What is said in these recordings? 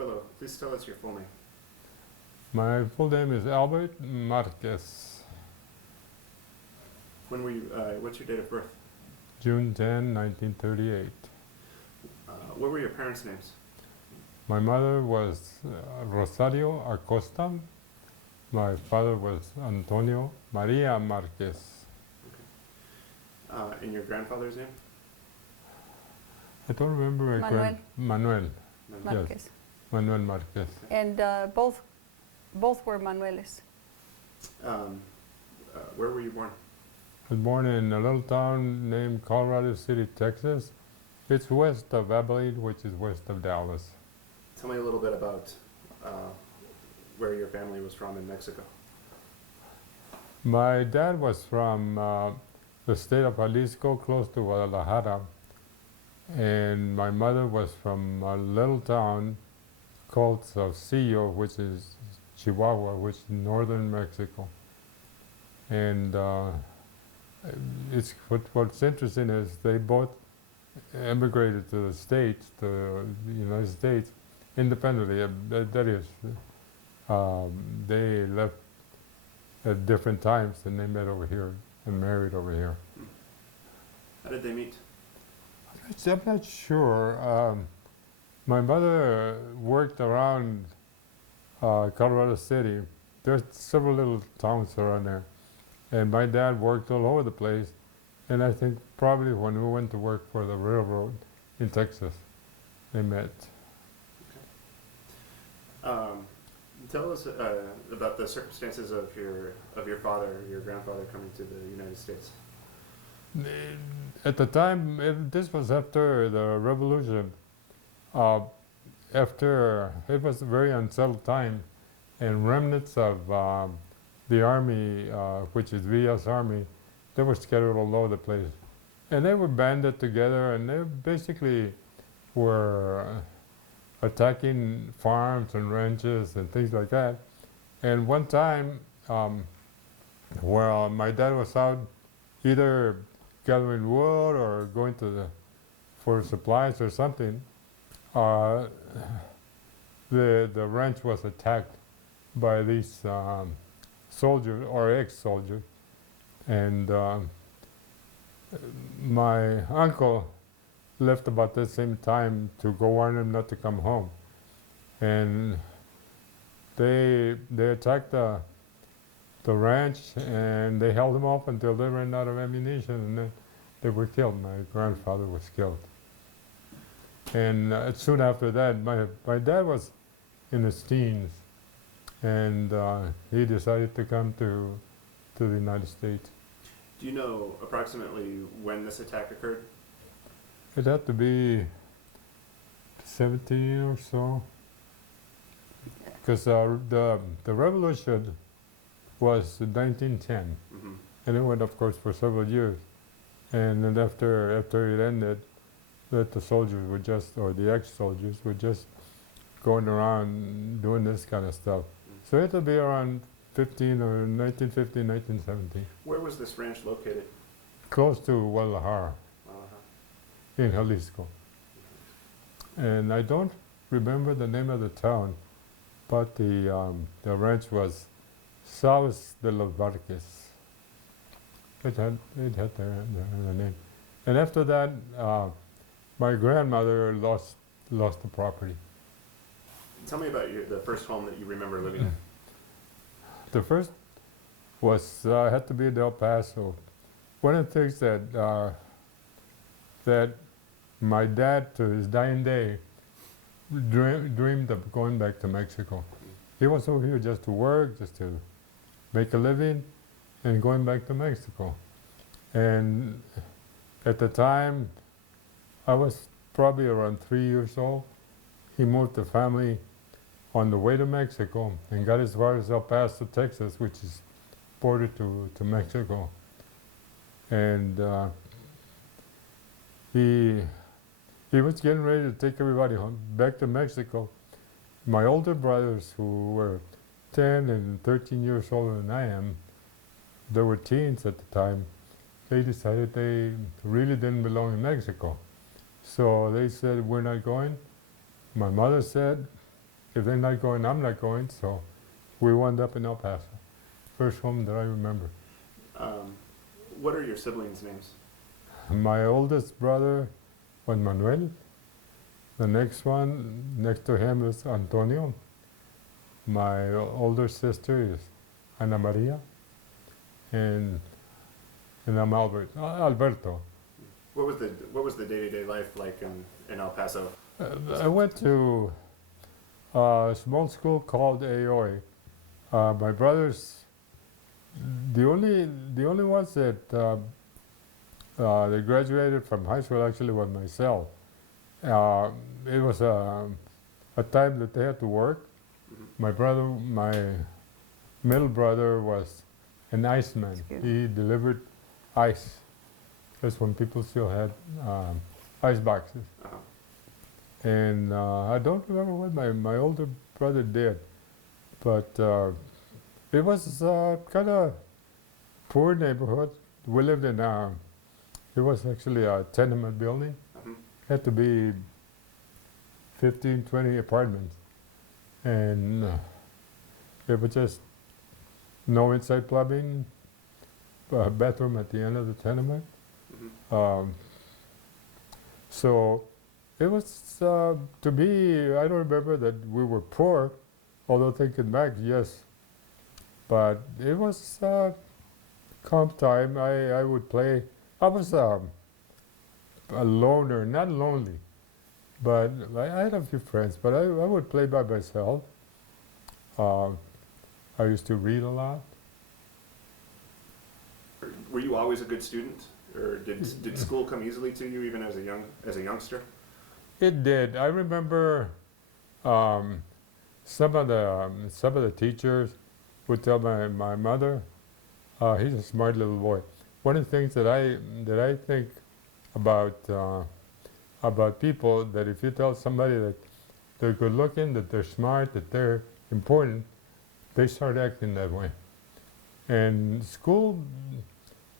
Willow, please tell us your full name. My full name is Albert Marquez, When were you, what's your date of birth? June 10, 1938. What were your parents' names? My mother was Rosario Acosta. My father was Antonio Maria Marquez. And your grandfather's name? I don't remember my Manuel. Manuel. Marquez. Yes, Manuel Marquez. And both were Manueles. Where were you born? I was born in a little town named Colorado City, Texas. It's west of Abilene, which is west of Dallas. Tell me a little bit about where your family was from in Mexico. My dad was from the state of Jalisco, close to Guadalajara. And my mother was from a little town called Saucillo, which is Chihuahua, which is northern Mexico. And what's interesting is they both emigrated to the States, to the United States, independently. That is, they left at different times and they met over here and married over here. How did they meet? I'm not sure. My mother worked around Colorado City. There's several little towns around there. And my dad worked all over the place. And I think probably when we went to work for the railroad in Texas, they met. Tell us about the circumstances of your father, your grandfather coming to the United States. At the time, this was after the revolution. After it was a very unsettled time, and remnants of the army, which is Villa's army, they were scattered all over the place, and they were banded together, and they basically were attacking farms and ranches and things like that. And one time, while my dad was out either gathering wood or going for supplies or something, the ranch was attacked by these soldiers or ex-soldiers, and my uncle left about the same time to go warn him not to come home, and they attacked the ranch, and they held him off until they ran out of ammunition, and then they were killed. My grandfather was killed. And soon after that, my dad was in his teens, and he decided to come to the United States. Do you know approximately when this attack occurred? It had to be 17 or so, because the revolution was in 1910, and it went, of course, for several years. And then after it ended, that the soldiers were just, or the ex-soldiers were just going around doing this kind of stuff. So it had to be around 1915, 1917. Where was this ranch located? Close to Guadalajara, in Jalisco. And I don't remember the name of the town, but the ranch was South de los Barques. It had the name. And after that, my grandmother lost the property. Tell me about the first home that you remember living in. The first was had to be in El Paso. One of the things that my dad, to his dying day, dreamed of going back to Mexico. He was over here just to work, just to make a living, and going back to Mexico. And at the time, I was probably around 3 years old. He moved the family on the way to Mexico and got as far as El Paso, Texas, which is border to Mexico. And he was getting ready to take everybody home, back to Mexico. My older brothers, who were 10 and 13 years older than I am, they were teens at the time, they decided they really didn't belong in Mexico. So they said, we're not going. My mother said, if they're not going, I'm not going. So we wound up in El Paso. First home that I remember. What are your siblings' names? My oldest brother was Manuel. The next one next to him is Antonio. My older sister is Ana Maria, and I'm Alberto. What was the day-to-day life like in El Paso? I went to a small school called Aoi. My brothers, the only ones that they graduated from high school actually was myself. It was a time that they had to work. Mm-hmm. My middle brother was an iceman. Excuse He delivered ice. That's when people still had ice boxes. Uh-huh. And I don't remember what my older brother did, but it was kind of poor neighborhood. We lived in it was actually a tenement building. Mhm. Had to be 15, 20 apartments, and it was just no inside plumbing, bathroom at the end of the tenement. Mhm. So it was, to me, I don't remember that we were poor, although thinking back, yes. But it was calm time. I would play. I was a loner, not lonely, but I had a few friends, but I would play by myself. I used to read a lot. Were you always a good student, or did school come easily to you even as a youngster? It did. I remember um, some of the teachers would tell my mother, he's a smart little boy. One of the things that I think about people, that if you tell somebody that they're good looking, that they're smart, that they're important, they start acting that way. And school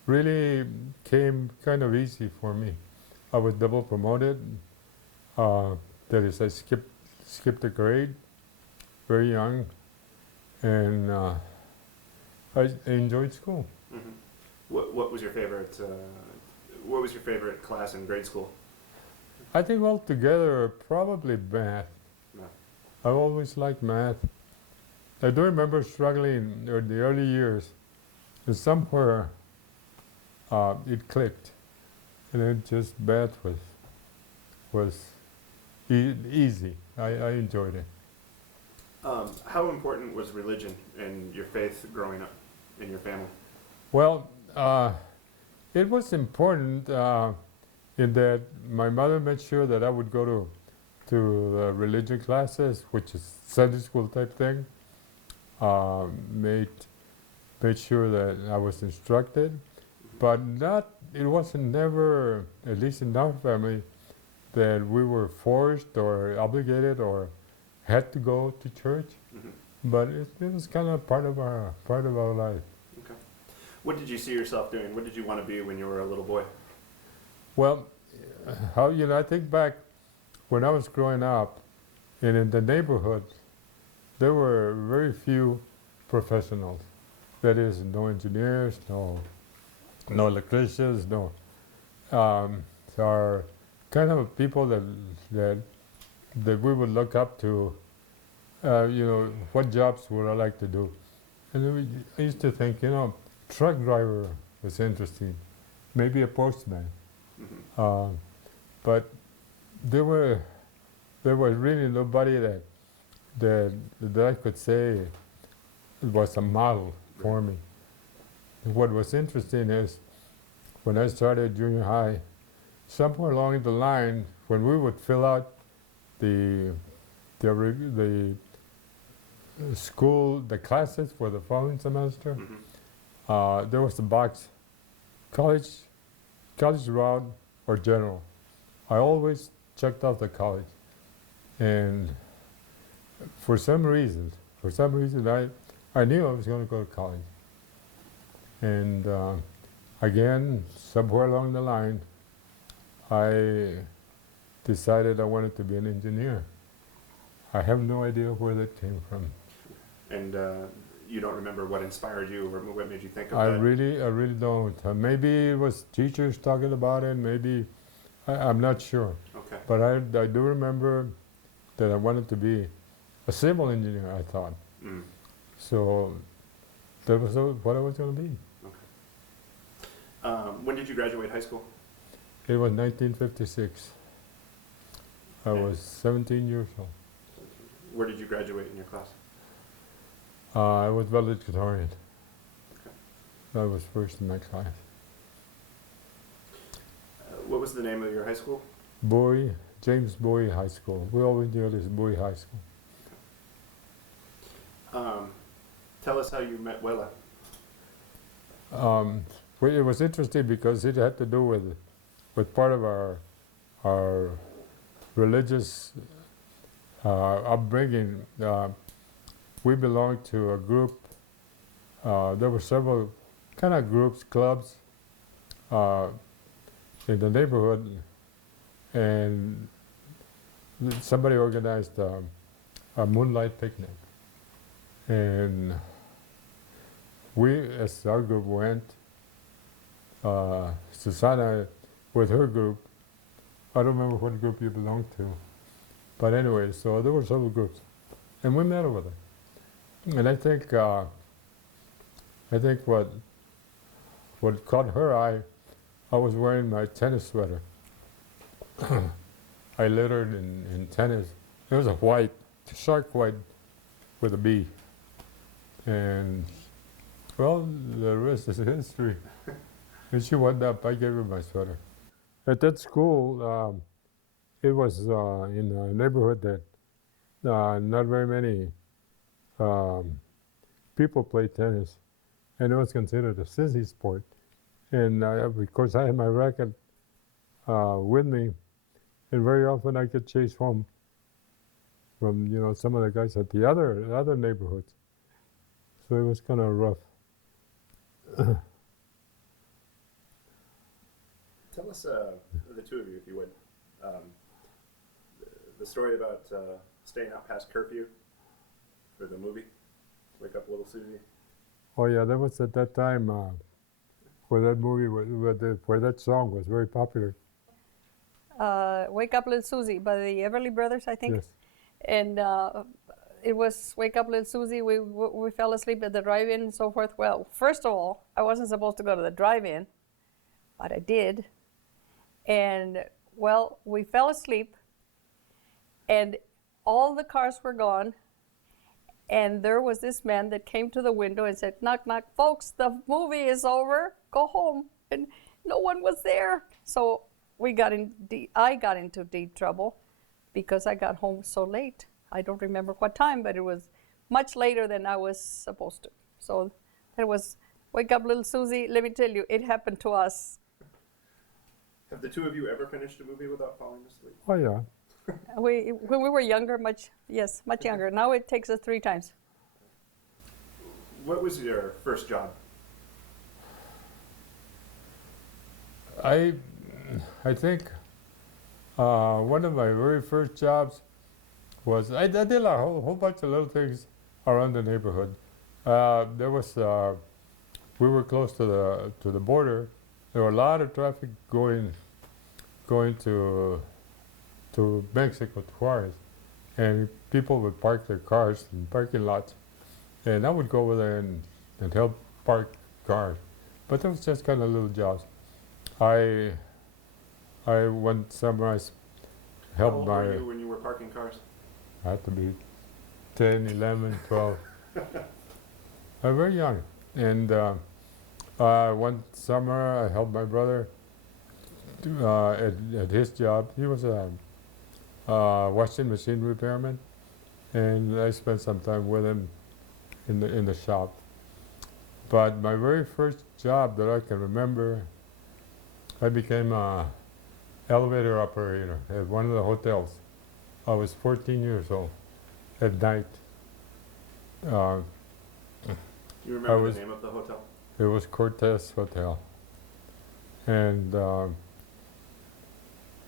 really came kind of easy for me. I was double promoted. That is, I skipped a grade very young, and I enjoyed school. Mm-hmm. What was your favorite? What was your favorite class in grade school? I think altogether, probably math. No. I always liked math. I do remember struggling in the early years, and somewhere it clicked, and it just math was easy. I enjoyed it. How important was religion and your faith growing up in your family? Well, it was important in that my mother made sure that I would go to the religion classes, which is Sunday school type thing. Made sure that I was instructed, but it wasn't never, at least in our family, that we were forced or obligated or had to go to church. Mm-hmm. But it was kind of part of our life. Okay. What did you see yourself doing? What did you want to be when you were a little boy? Well, I think back when I was growing up, and in the neighborhood, there were very few professionals. That is, no engineers, no electricians, no. Are kind of people that we would look up to. What jobs would I like to do? And then I used to think, truck driver was interesting, maybe a postman. Mm-hmm. But there was really nobody that I could say was a model for me. What was interesting is when I started junior high, somewhere along the line, when we would fill out the classes for the following semester, Mm-hmm. there was a box, college route or general. I always checked out the college, and for some reason I knew I was going to go to college. And again, somewhere along the line, I decided I wanted to be an engineer. I have no idea where that came from. And you don't remember what inspired you or what made you think of I that? really don't. Maybe it was teachers talking about it. Maybe I'm not sure. Okay. But I do remember that I wanted to be a civil engineer. I thought Mm. so. That was what I was going to be. When did you graduate high school? It was 1956. I Yeah. was 17 years old. Where did you graduate in your class? I was valedictorian. Okay. I was first in my class. What was the name of your high school? James Bowie High School. We always knew it as Bowie High School. Tell us how you met Wella. Well, it was interesting because it had to do with part of our religious upbringing. We belonged to a group. There were several kind of groups, clubs in the neighborhood, and somebody organized a moonlight picnic, and we, as our group went, Susana with her group, I don't remember what group you belonged to, but anyway, so there were several groups, and we met over there. And I think what caught her eye, I was wearing my tennis sweater. I lettered in tennis. It was a white, shark white with a B. And well, the rest is history. And she wound up, I gave her my sweater. At that school, it was in a neighborhood that not very many people played tennis, and it was considered a sissy sport. And of course, I had my racket with me, and very often I get chased home from some of the guys at the other neighborhoods. So it was kind of rough. Tell us, the two of you, if you would, the story about staying out past curfew for the movie, Wake Up Little Susie. Oh yeah, that was at that time where that movie where that song was very popular. Wake Up Little Susie by the Everly Brothers, I think. Yes. And it was Wake Up Little Susie. We fell asleep at the drive-in and so forth. Well, first of all, I wasn't supposed to go to the drive-in, but I did. And well, we fell asleep, and all the cars were gone. And there was this man that came to the window and said, "Knock, knock, folks, the movie is over. Go home." And no one was there. So I got into deep trouble because I got home so late. I don't remember what time, but it was much later than I was supposed to. So that was Wake Up Little Susie. Let me tell you, it happened to us. Have the two of you ever finished a movie without falling asleep? Oh yeah. When we were younger, much younger. Now it takes us 3 times. What was your first job? I think one of my very first jobs was I did a whole bunch of little things around the neighborhood. There was we were close to the border. There were a lot of traffic going to Mexico, to Juarez, and people would park their cars in parking lots, and I would go over there and help park cars. But that was just kind of little jobs. I one summer I helped How old my. were you when you were parking cars? I had to be 10, 11, 12. I'm very young. And one summer I helped my brother at his job. He was a washing machine repairman, and I spent some time with him in the shop. But my very first job that I can remember, I became a elevator operator at one of the hotels. I was 14 years old at night. Do you remember the name of the hotel? It was Cortez Hotel. And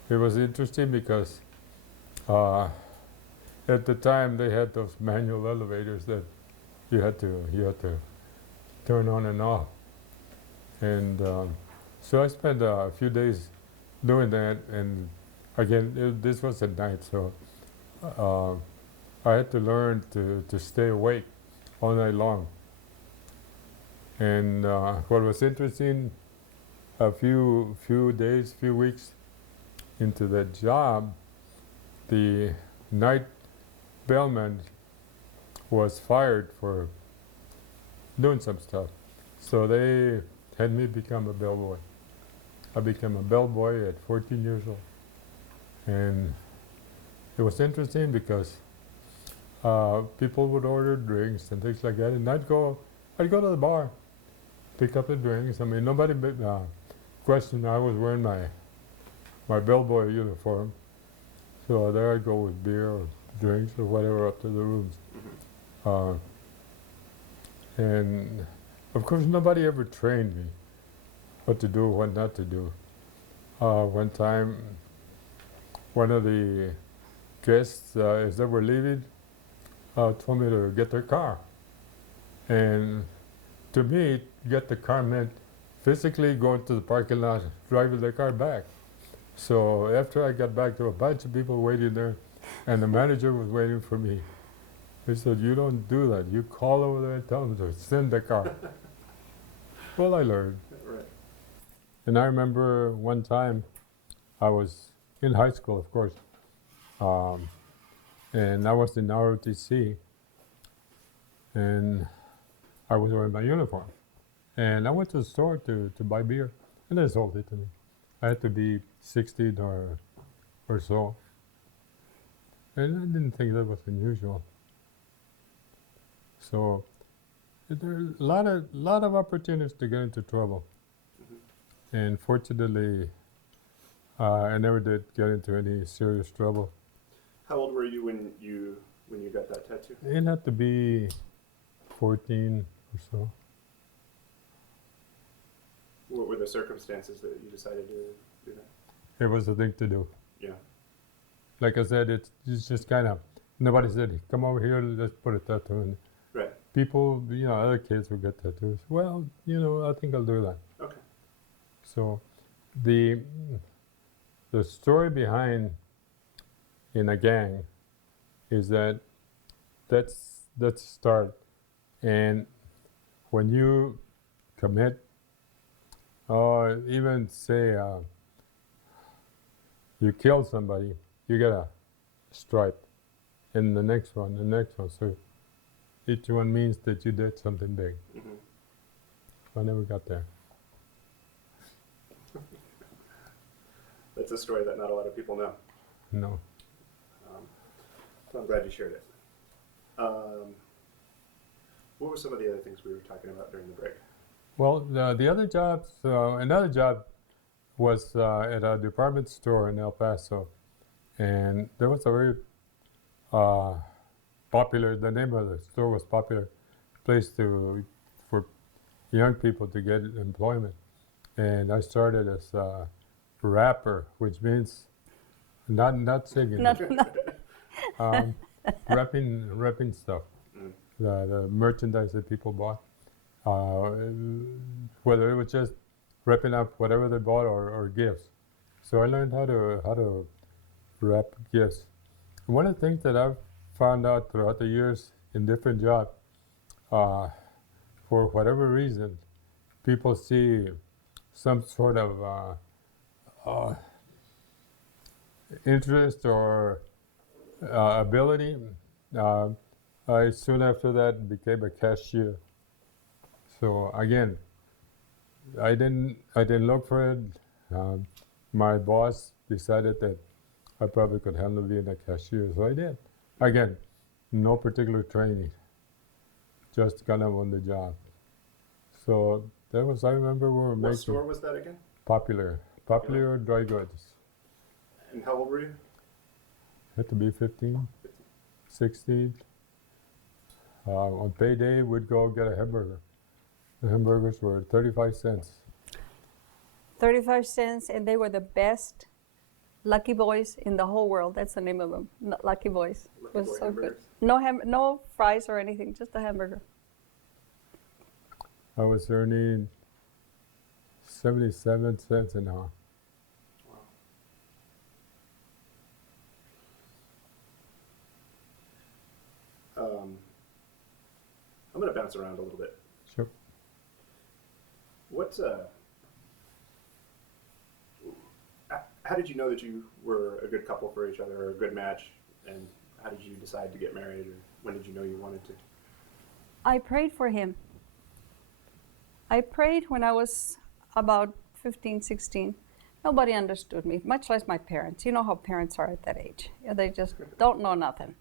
it was interesting because at the time they had those manual elevators that you had to turn on and off. And so I spent a few days doing that. And again, this was at night, so uh, I had to learn to stay awake all night long. And what was interesting, a few days, few weeks into that job, the night bellman was fired for doing some stuff. So they had me become a bellboy. I became a bellboy at 14 years old. And it was interesting because people would order drinks and things like that, and I'd go to the bar, pick up the drinks. I mean, nobody questioned I was wearing my bellboy uniform. So there I'd go with beer or drinks or whatever up to the rooms. Mm-hmm. And of course, nobody ever trained me what to do, what not to do. One time, one of the guests, as they were leaving, told me to get their car. And to me, get the car meant physically going to the parking lot, driving the car back. So after I got back, there were a bunch of people waiting there, and the manager was waiting for me. He said, "You don't do that. You call over there and tell them to send the car." Well, I learned. Right. And I remember one time, I was in high school, of course, and I was in ROTC, and I was wearing my uniform. And I went to the store to buy beer, and they sold it to me. I had to be 16 or so. And I didn't think that was unusual. So there are a lot of opportunities to get into trouble. Mm-hmm. And fortunately, I never did get into any serious trouble. How old were you when you got that tattoo? It had to be 14 or so. What were the circumstances that you decided to do that? It was the thing to do. Yeah. Like I said, it's just kind of, nobody said, "Come over here, let's put a tattoo in." Right. People, other kids would get tattoos. Well, I think I'll do that. Okay. So the story behind in a gang is that's the start. And when you commit, even say you kill somebody, you get a stripe, and the next one. So each one means that you did something big. Mm-hmm. I never got there. That's a story that not a lot of people know. No. So I'm glad you shared it. What were some of the other things we were talking about during the break? Well, the other jobs, another job was at a department store in El Paso, and there was a very popular. The name of the store was popular place for young people to get employment, and I started as a rapper, which means not singing, rapping stuff, Mm. the merchandise that people bought. Whether it was just wrapping up whatever they bought or gifts. So I learned how to wrap gifts. One of the things that I've found out throughout the years in different jobs, for whatever reason, people see some sort of interest or ability. I soon after that became a cashier. So again, I didn't look for it. My boss decided that I probably could handle being a cashier, so I did. Again, no particular training, just kind of on the job. So that was, I remember we were What making store was that again? Popular dry goods. And how old were you? Had to be 15, 16. On payday, we'd go get a hamburger. The hamburgers were 35 cents. 35 cents, and they were the best Lucky Boys in the whole world. That's the name of them. Lucky Boys. Lucky Was Boy so good. hamburgers? No fries or anything, just a hamburger. I was earning 77 cents an hour. I'm going to bounce around a little bit. Sure. What? How did you know that you were a good couple for each other, or a good match? And how did you decide to get married, or when did you know you wanted to? I prayed for him. I prayed when I was about 15, 16. Nobody understood me, much less my parents. You know how parents are at that age. They just don't know nothing.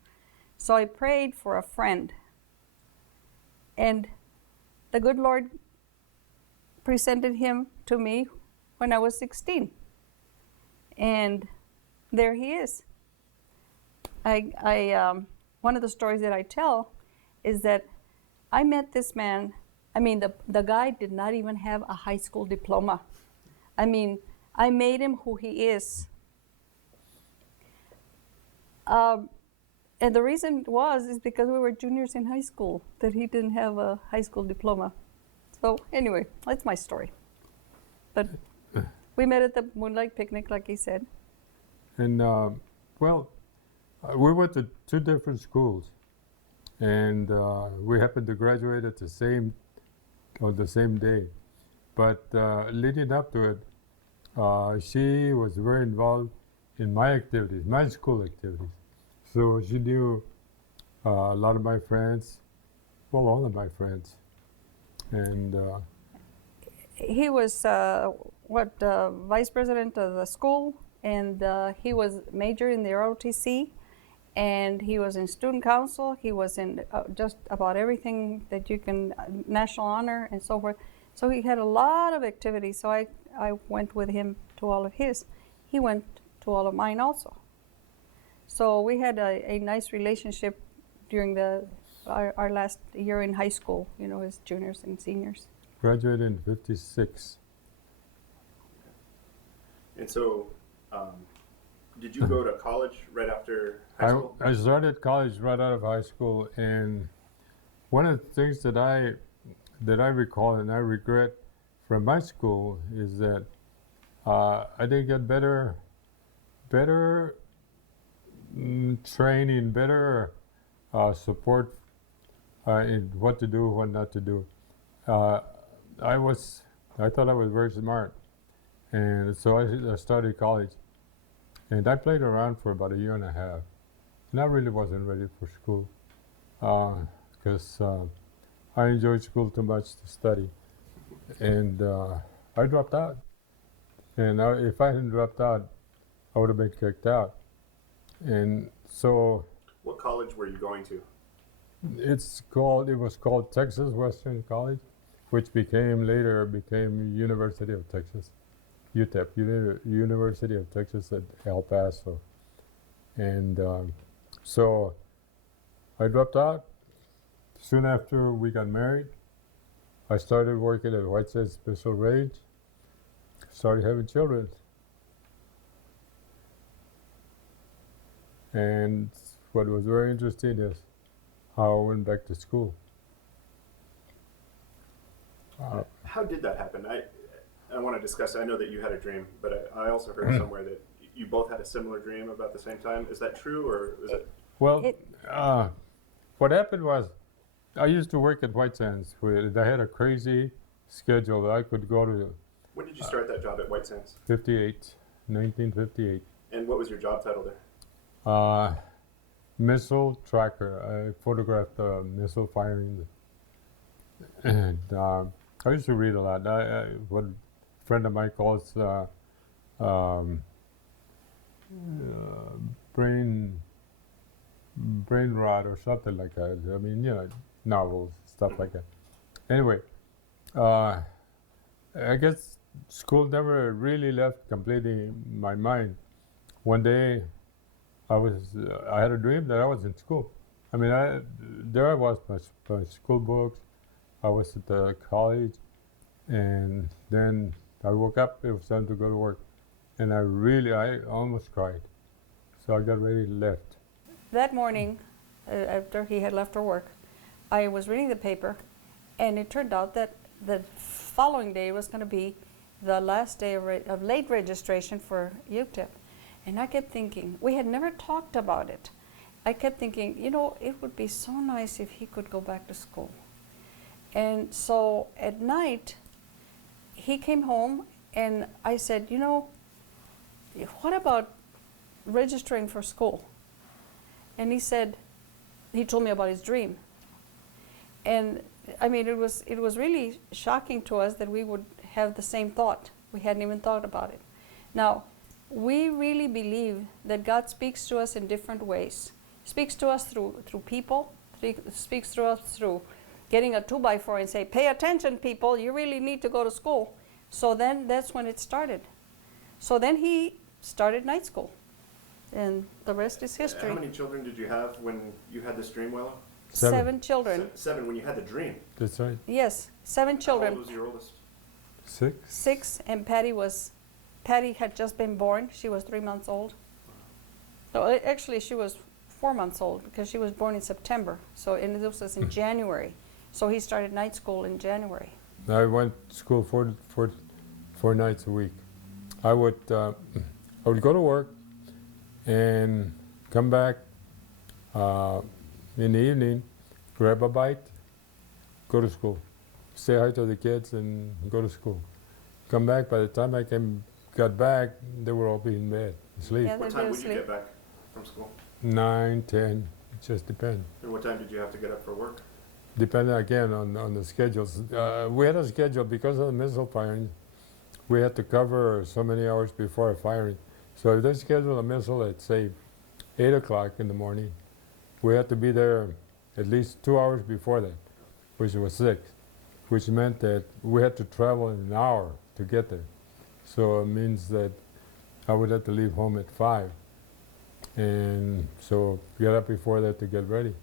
So I prayed for a friend. And the good Lord presented him to me when I was 16. And there he is. One of the stories that I tell is that I met this man. I mean, the guy did not even have a high school diploma. I mean, I made him who he is. And the reason is because we were juniors in high school, that he didn't have a high school diploma. So anyway, that's my story. But we met at the Moonlight Picnic, like he said. And we went to two different schools, and we happened to graduate at on the same day. But leading up to it, she was very involved in my activities, my school activities. So she knew a lot of my friends, well, all of my friends. And he was vice president of the school, and he was major in the ROTC, and he was in student council. He was in just about everything that you can, national honor and so forth. So he had a lot of activities. So I went with him to all of his. He went to all of mine also. So we had a nice relationship during our last year in high school, you know, as juniors and seniors. graduated in 56. And so, did you go to college right after high school? I started college right out of high school, and one of the things that I recall and I regret from my school is that I didn't get better training, better support in what to do, what not to do. I thought I was very smart, and so I started college, and I played around for about a year and a half, and I really wasn't ready for school because I enjoyed school too much to study, and I dropped out. And if I hadn't dropped out, I would have been kicked out. And so, What college were you going to? it was called Texas Western College, which later became University of Texas, UTEP, University of Texas at El Paso. And so I dropped out. Soon after we got married, I started working at White Sands Special Range, started having children. And what was very interesting is how I went back to school. How did that happen? I want to discuss. I know that you had a dream, but I also heard somewhere that you both had a similar dream about the same time. Is that true, or is it? Well, what happened was I used to work at White Sands. They had a crazy schedule that I could go to. When did you start that job at White Sands? 1958. And what was your job title there? Missile tracker. I photographed missile firing. And I used to read a lot. What a friend of mine calls brain rot or something like that. I mean, you know, novels, stuff like that. Anyway, I guess school never really left completely my mind. One day, I had a dream that I was in school. I mean, there I was, my school books. I was at the college, and then I woke up. It was time to go to work, and I almost cried. So I got ready, left. That morning, after he had left for work, I was reading the paper, and it turned out that the following day was going to be the last day of late registration for UTEP. And I kept thinking, we had never talked about it. I kept thinking, you know, it would be so nice if he could go back to school. And so at night, he came home, and I said, you know, what about registering for school? And he said, he told me about his dream. And I mean, it was really shocking to us that we would have the same thought. We hadn't even thought about it. Now, we really believe that God speaks to us in different ways. Speaks to us through people, speaks to us through getting a 2x4 and say, pay attention, people, you really need to go to school. So then that's when it started. So then he started night school, and the rest is history. How many children did you have when you had this dream, Willow? 7 children. Seven when you had the dream. That's right. Yes, 7 children. How old was your oldest? 6. 6, and Patty had just been born. She was 3 months old. No, actually she was 4 months old because she was born in September. So, and this was in January. So he started night school in January. I went to school 4 nights a week. I would go to work and come back in the evening, grab a bite, go to school, say hi to the kids, and go to school. Come back. By the time I got back, they were all be in bed, asleep. Yeah, What they time do would you sleep. get back from school? 9, 10, it just depends. And what time did you have to get up for work? Depending again on the schedules. We had a schedule because of the missile firing. We had to cover so many hours before a firing. So if they scheduled a missile at say 8 o'clock in the morning, we had to be there at least 2 hours before that, which was 6, which meant that we had to travel an hour to get there. So it means that I would have to leave home at 5, and so get up before that to get ready.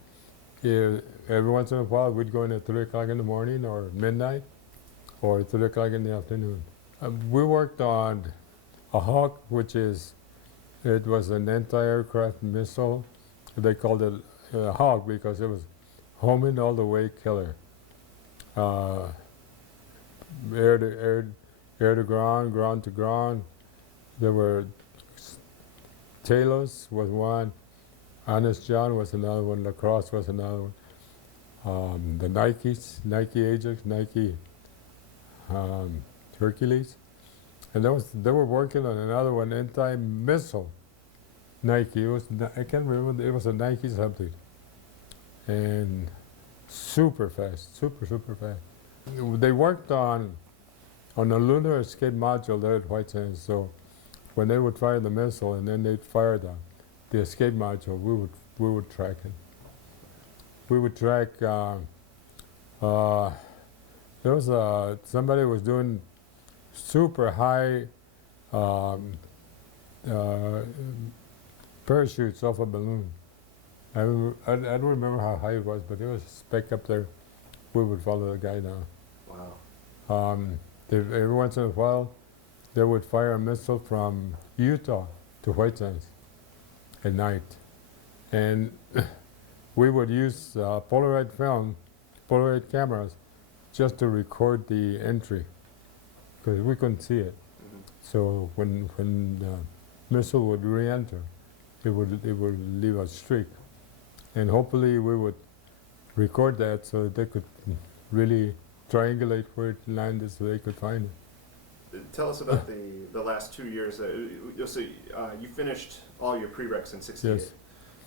Every once in a while, we'd go in at 3 o'clock in the morning or midnight or 3 o'clock in the afternoon. We worked on a Hawk, it was an anti-aircraft missile. They called it Hawk because it was homing all the way killer. Air to ground, ground to ground. There were Talos was one. Honest John was another one. Lacrosse was another one. The Nikes, Nike Ajax, Nike Hercules, and they were working on another one, anti-missile Nike. I can't remember. It was a Nike something, and super fast, super fast. They worked on a lunar escape module there at White Sands. So when they would fire the missile and then they'd fire the escape module, we would track it. We would track. There was somebody was doing super high parachutes off a balloon. I don't remember how high it was, but it was a speck up there. We would follow the guy down. Wow. Every once in a while, they would fire a missile from Utah to White Sands at night. And we would use Polaroid film, Polaroid cameras, just to record the entry, because we couldn't see it. Mm-hmm. So when the missile would re-enter, it would leave a streak. And hopefully we would record that so that they could really triangulate where it landed so they could find it. Tell us about the last 2 years. So you finished all your prereqs in '68, Yes.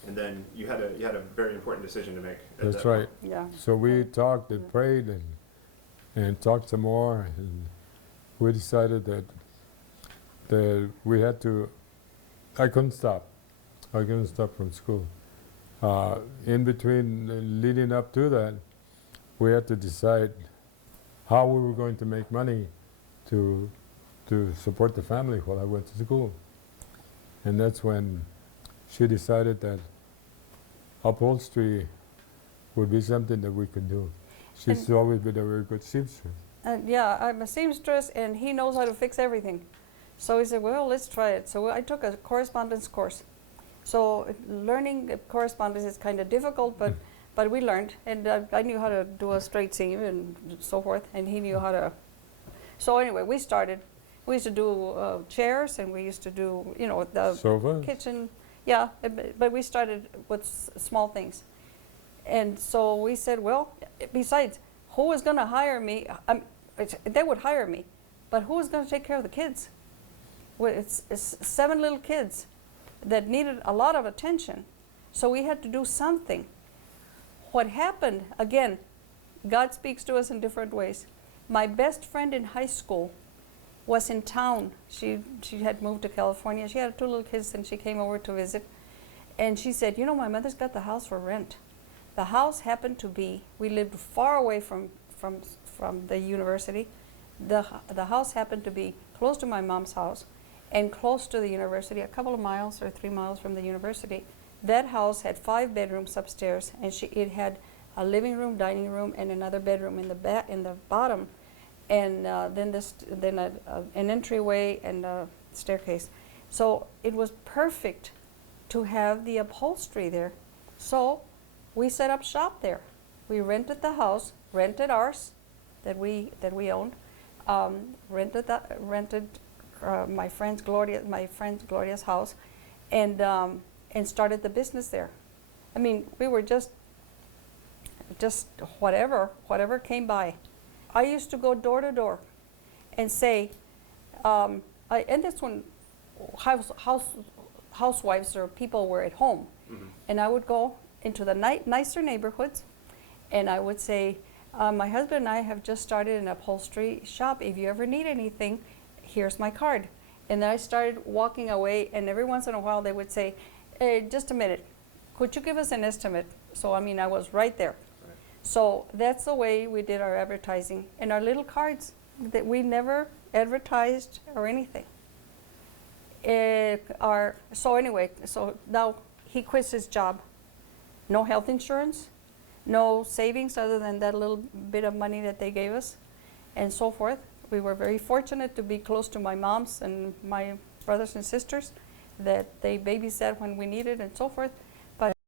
and then you had a very important decision to make. That's right. Yeah. So we talked and prayed and talked some more, and we decided that we had to. I couldn't stop. I couldn't stop from school. In between, leading up to that, we had to decide how we were going to make money to support the family while I went to school. And that's when she decided that upholstery would be something that we could do. She's always been a very good seamstress. Yeah, I'm a seamstress, and he knows how to fix everything. So we said, well, let's try it. So I took a correspondence course. So learning correspondence is kind of difficult, but we learned, and I knew how to do a straight seam and so forth, and he knew how to. So anyway, we started. We used to do chairs, and we used to do, you know, the Sofa? kitchen. Yeah, but we started with small things. And so we said, well, besides, who was going to hire me? They would hire me, but who was going to take care of the kids? Well, it's 7 little kids that needed a lot of attention. So we had to do something. What happened, again, God speaks to us in different ways. My best friend in high school was in town. She had moved to California. She had 2 little kids, and she came over to visit. And she said, you know, my mother's got the house for rent. The house happened to be, we lived far away from the university. The house happened to be close to my mom's house and close to the university, a couple of miles or 3 miles from the university. That house had 5 bedrooms upstairs, and it had a living room, dining room, and another bedroom in the bottom, and then an entryway and a staircase. So it was perfect to have the upholstery there. So we set up shop there. We rented the house, rented ours that we owned, rented my friend's Gloria's house, and started the business there. I mean, we were just whatever came by. I used to go door to door and say, and that's when housewives or people were at home. Mm-hmm. And I would go into the nicer neighborhoods, and I would say, my husband and I have just started an upholstery shop. If you ever need anything, here's my card. And then I started walking away, and every once in a while they would say, hey, just a minute, could you give us an estimate? So, I mean, I was right there. Right. So that's the way we did our advertising. And our little cards, that we never advertised or anything. So anyway, so now he quits his job. No health insurance, no savings other than that little bit of money that they gave us, and so forth. We were very fortunate to be close to my moms and my brothers and sisters, that they babysat when we needed and so forth.